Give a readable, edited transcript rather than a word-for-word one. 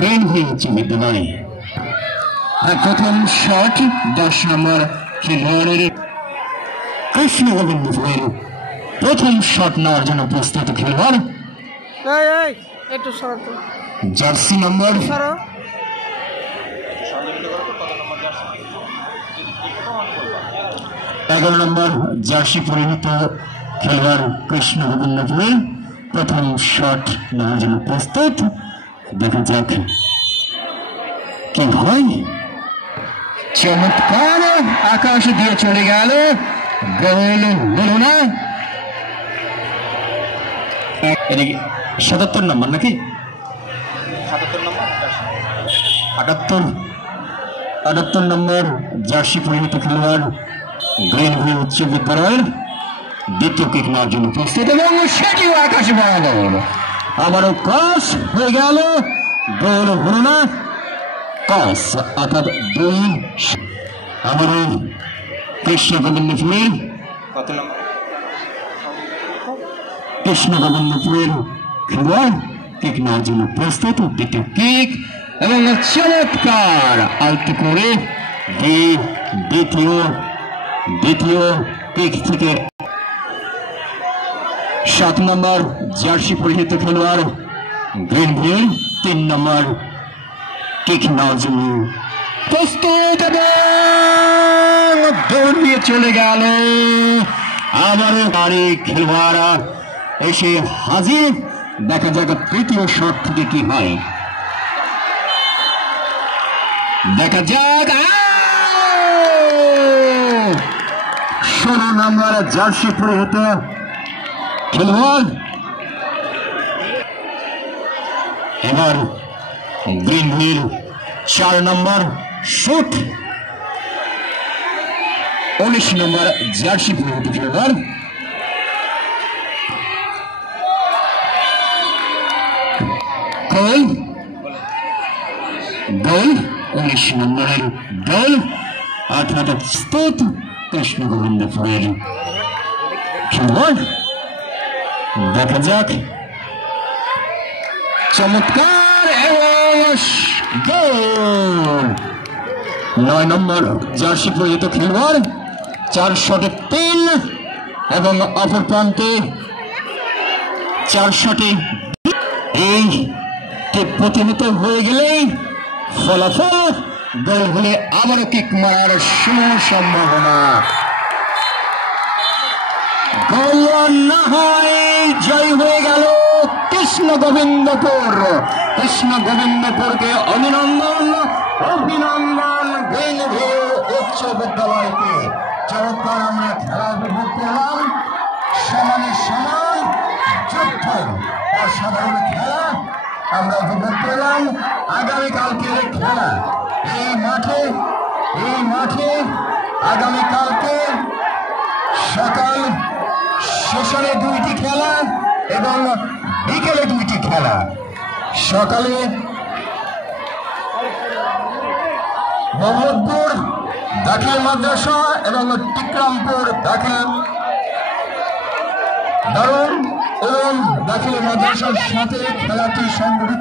গ্রেনভিউ উচ্চ বিদ্যালয়। প্রথম শট 10 নম্বর খেলোয়াড়ের কৃষ্ণ গোবিন্দপুরের প্রথম শট নেওয়ার জন্য প্রস্তুত খেলোয়াড় জার্সি নম্বর 11 নম্বর জার্সি পরিহিত খেলোয়াড় কৃষ্ণ গোবিন্দপুরের প্রথম শট নেওয়ার জন্য প্রস্তুত। দেখা যাক কি হয়। চমৎকার আকাশ দিয়ে চলে গেল, গোল হলো না। 77 নম্বর নাকি 78 নম্বর জার্সি পরিহিত খেলোয়াড় গ্রেনভিউ উচ্চ বিদ্যালয়ের দ্বিতীয় কিক নেওয়ার জন্য প্রস্তুত এবং সেটিও আকাশে বরাবর। আবারও ক্রস হয়ে গেল, গোল হলো না। ক্রস অর্থাৎ 2। আবারও কৃষ্ণ গোবিন্দপুরের খেলোয়াড় কিক নেওয়ার জন্য প্রস্তুত। দ্বিতীয় কিক এবং চমৎকার আলতো করে দ্বিতীয় কিক থেকে 7 নম্বর জার্সি পরিহিত খেলোয়াড় গ্রেনভিউ 3 নম্বর কিক নেওয়ার জন্য প্রস্তুত এবং দৌড় দিয়ে চলে গেল। আবারও গাড়ি খেলোয়াড় এসে হাজির। দেখা যাক তৃতীয় শট থেকে কি হয়। দেখা যাক 16 নম্বর জার্সি পরিহিত খেলোয়াড় এবার গ্রেনভিউ 4 নম্বর শুট 19 নম্বর জার্সি পরিহিত খেলোয়াড় গোল 19 নম্বরের গোল। অর্থাৎ প্রস্তুত কৃষ্ণ গোবিন্দপুরের খেলোয়াড়। দেখা যাক চমৎকার এবং গোল। 9 নম্বর জার্সি পরিহিত খেলোয়াড় 4 শটে 3 এবং অপর প্রান্তে 4 শটে এই প্রতিহত হয়ে গেলেই ফলাফল গোল হলে আবারও কিক মারার সম্ভাবনা। গোল না হয় জয় হয়ে গেল কৃষ্ণ গোবিন্দপুরকে অভিনন্দন গ্রেনভিউ উচ্চ বিদ্যালয়কে। চমৎকার আমরা খেলা উপভোগ করলাম। সমান যুদ্ধ অসাধারণ খেলা আমরা উপভোগ করলাম। আগামীকালকের খেলা এই মাঠে আগামীকালকে সকাল সেশনে 2টি খেলা এবং বিকেলে 2টি খেলা। সকালে মোহাম্মদপুর দাখিল মাদ্রাসা এবং টিকরামপুর দাখিল মাদ্রাসার সাথে খেলাটি সংগঠিত।